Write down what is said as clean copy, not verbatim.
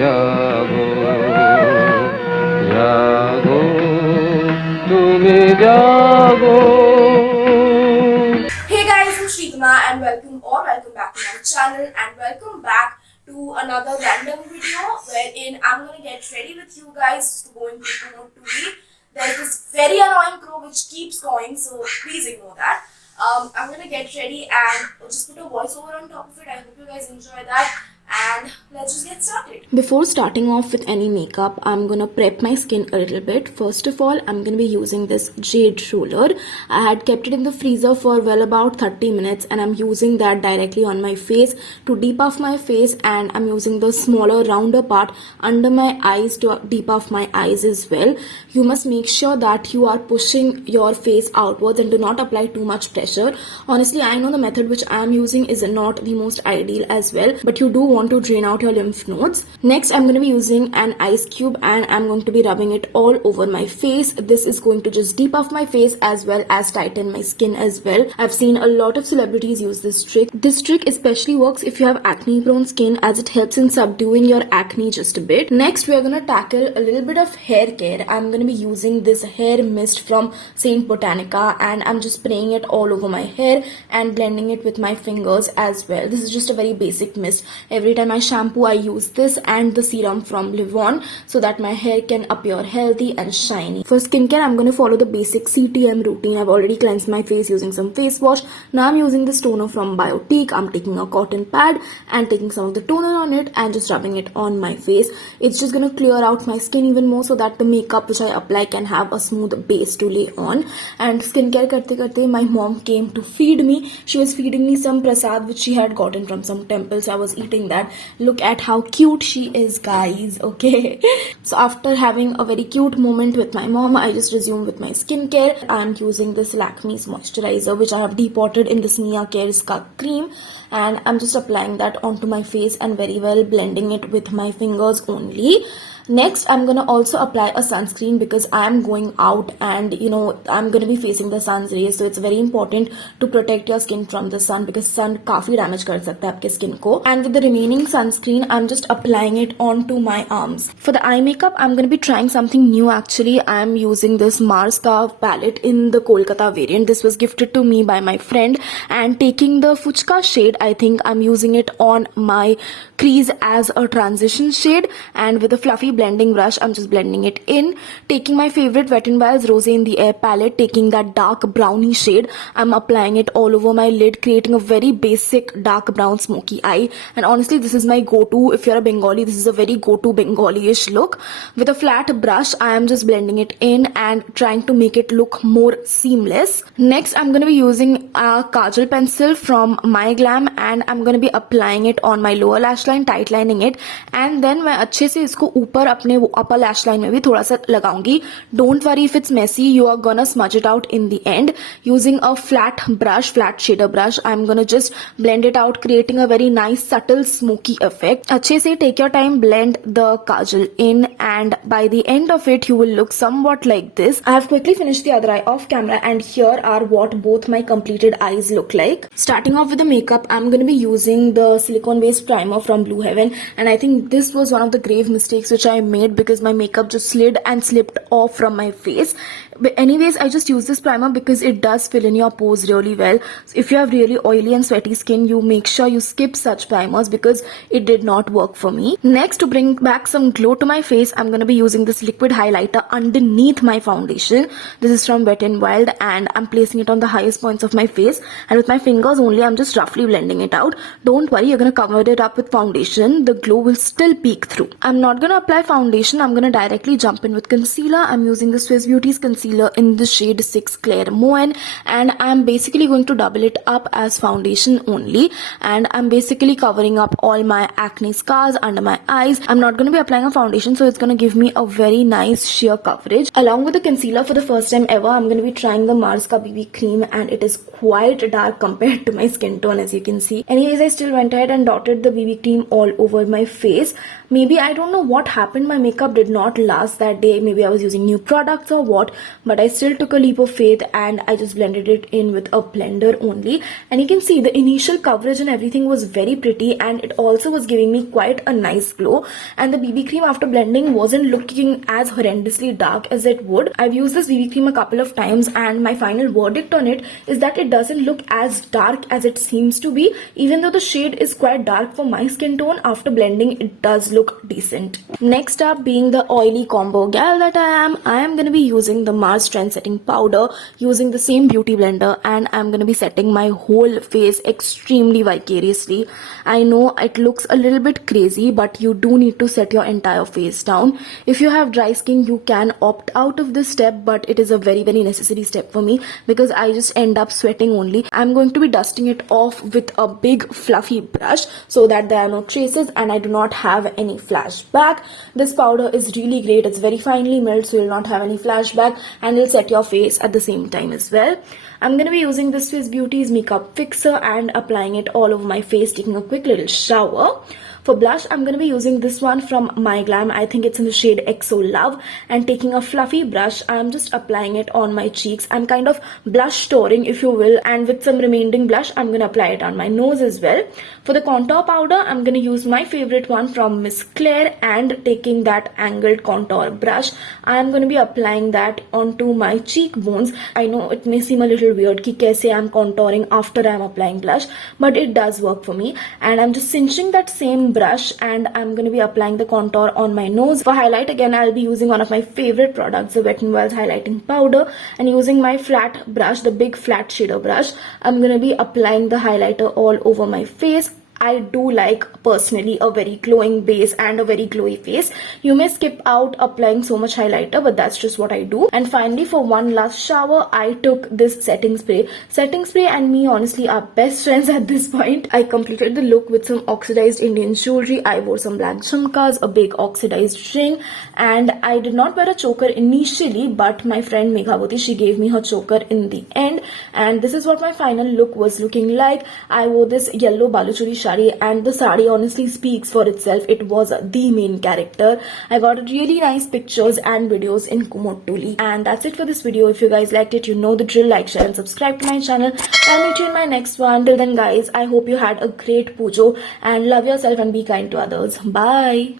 জাগো জাগো তুমি জাগো Hey guys, I'm Shrikma and welcome back to my channel and welcome back to another random video wherein I'm gonna get ready with you guys to go into Kumortuli. There's this very annoying crow which keeps going, so please ignore that. I'm gonna get ready and just put a voiceover on top of it. I hope you guys enjoy that. And let's just get started. Before starting off with any makeup, I'm gonna prep my skin a little bit. First of all, I'm gonna be using this jade roller. I had kept it in the freezer for well about 30 minutes and I'm using that directly on my face to depuff my face, and I'm using the smaller rounder part under my eyes to depuff my eyes as well. You must make sure that you are pushing your face outwards and do not apply too much pressure. Honestly, I know the method which I am using is not the most ideal as well, but you do want to drain out your lymph nodes. Next, I'm going to be using an ice cube and I'm going to be rubbing it all over my face. This is going to just depuff my face as well as tighten my skin as well. I've seen a lot of celebrities use this trick. This trick especially works if you have acne prone skin, as it helps in subduing your acne just a bit. Next, we are going to tackle a little bit of hair care. I'm going to be using this hair mist from Saint Botanica and I'm just spraying it all over my hair and blending it with my fingers as well. This is just a very basic mist. Every time I shampoo, I use this and the serum from Livon so that my hair can appear healthy and shiny. For skincare, I'm going to follow the basic CTM routine. I've already cleansed my face using some face wash. Now I'm using this toner from Biotique. I'm taking a cotton pad and taking some of the toner on it and just rubbing it on my face. It's just going to clear out my skin even more so that the makeup which I apply can have a smooth base to lay on. And skincare karte karte, my mom came to feed me. She was feeding me some prasad which she had gotten from some temple, so I was eating that. Look at how cute she is, guys. Okay. So after having a very cute moment with my mom, I just resumed with my skincare. I'm using this Lakme's moisturizer which I have depotted in this Mia Care Scalp cream, and I'm just applying that onto my face and very well blending it with my fingers only. Next, I'm gonna also apply a sunscreen because I'm going out and I'm gonna be facing the sun's rays, so it's very important to protect your skin from the sun because sun काफी damage कर सकता है आपके skin को. And with the remaining sunscreen, I'm just applying it onto my arms. For the eye makeup, I'm gonna be trying something new actually. I'm using this Mars palette in the Kolkata variant. This was gifted to me by my friend, and taking the Fuchka shade, I think I'm using it on my crease as a transition shade, and with a fluffy blending brush, I'm just blending it in. Taking my favorite Wet n Wild's Rose in the Air palette, taking that dark brownie shade, I'm applying it all over my lid, creating a very basic dark brown smoky eye. And honestly, this is my go-to. If you're a Bengali, this is a very go-to Bengali-ish look. With a flat brush, I am just blending it in and trying to make it look more seamless. Next, I'm going to be using a kajal pencil from My Glam and I'm going to be applying it on my lower lash line, tight lining it, and then मैं अच्छे से इसको ऊपर अपने upper lash line में भी थोड़ा सा लगाऊंगी. Don't worry if it's messy, you are gonna smudge it out in the end. Using a flat shader brush, I'm gonna just blend it out, creating a very nice subtle smoky effect. अच्छे से take your time, blend the kajal in, and by the end of it, you will look somewhat like this. I have quickly finished the other eye off camera, and here are what both my completed eyes look like. Starting off with the makeup, I'm gonna be using the silicone based primer from Blue Heaven, and I think this was one of the grave mistakes which I made because my makeup just slid and slipped off from my face. But anyways, I just use this primer because it does fill in your pores really well. So if you have really oily and sweaty skin, you make sure you skip such primers because it did not work for me. Next, to bring back some glow to my face, I'm going to be using this liquid highlighter underneath my foundation. This is from Wet n Wild and I'm placing it on the highest points of my face, and with my fingers only, I'm just roughly blending it out. Don't worry, you're going to cover it up with foundation. The glow will still peek through. I'm not going to apply foundation. I'm going to directly jump in with concealer. I'm using the Swiss Beauty's concealer in the shade 6 Claire Moen, and I'm basically going to double it up as foundation only, and I'm basically covering up all my acne scars under my eyes. I'm not going to be applying a foundation, so it's going to give me a very nice sheer coverage. Along with the concealer, for the first time ever, I'm going to be trying the Mars ka BB cream, and it is quite dark compared to my skin tone, as you can see. Anyways, I still went ahead and dotted the BB cream all over my face. Maybe I don't know what happened, my makeup did not last that day. Maybe I was using new products or what, but I still took a leap of faith and I just blended it in with a blender only. And you can see the initial coverage and everything was very pretty, and it also was giving me quite a nice glow. And the BB cream after blending wasn't looking as horrendously dark as it would. I've used this BB cream a couple of times and my final verdict on it is that it doesn't look as dark as it seems to be. Even though the shade is quite dark for my skin tone, after blending it does look decent. Next up, being the oily combo gal that I am going to be using the Mars Trend Setting Powder using the same beauty blender, and I'm going to be setting my whole face extremely vicariously. I know it looks a little bit crazy, but you do need to set your entire face down. If you have dry skin, you can opt out of this step, but it is a very necessary step for me because I just end up sweating only. I'm going to be dusting it off with a big fluffy brush so that there are no traces and I do not have any flashback. This powder is really great. It's very finely milled, so you'll not have any flashback, and it'll set your face at the same time as well. I'm going to be using this Swiss Beauty's Makeup Fixer and applying it all over my face, taking a quick little shower. For blush, I'm going to be using this one from My Glam. I think it's in the shade XO Love, and taking a fluffy brush, I'm just applying it on my cheeks. I'm kind of blush storing, if you will, and with some remaining blush, I'm going to apply it on my nose as well. For the contour powder, I'm going to use my favorite one from Miss Claire, and taking that angled contour brush, I'm going to be applying that onto my cheekbones. I know it may seem a little weird ki kaise I'm contouring after I'm applying blush, but it does work for me. And I'm just cinching that same brush and I'm going to be applying the contour on my nose. For highlight, again, I'll be using one of my favorite products, the Wet n Wild's highlighting powder, and using my flat brush, the big flat shader brush, I'm going to be applying the highlighter all over my face. I do like personally a very glowing base and a very glowy face. You may skip out applying so much highlighter, but that's just what I do. And finally, for one last shower, I took this setting spray. Setting spray and me honestly are best friends at this point. I completed the look with some oxidized Indian jewelry. I wore some black jhumkas, a big oxidized ring, and I did not wear a choker initially, but my friend Meghavati, she gave me her choker in the end, and this is what my final look was looking like. I wore this yellow baluchuri sari, and the sari honestly speaks for itself. It was the main character. I got really nice pictures and videos in Kumortuli. And that's it for this video. If you guys liked it, you know the drill. Like, share and subscribe to my channel. I'll meet you in my next one. Till then guys, I hope you had a great Poojo, and love yourself and be kind to others. Bye.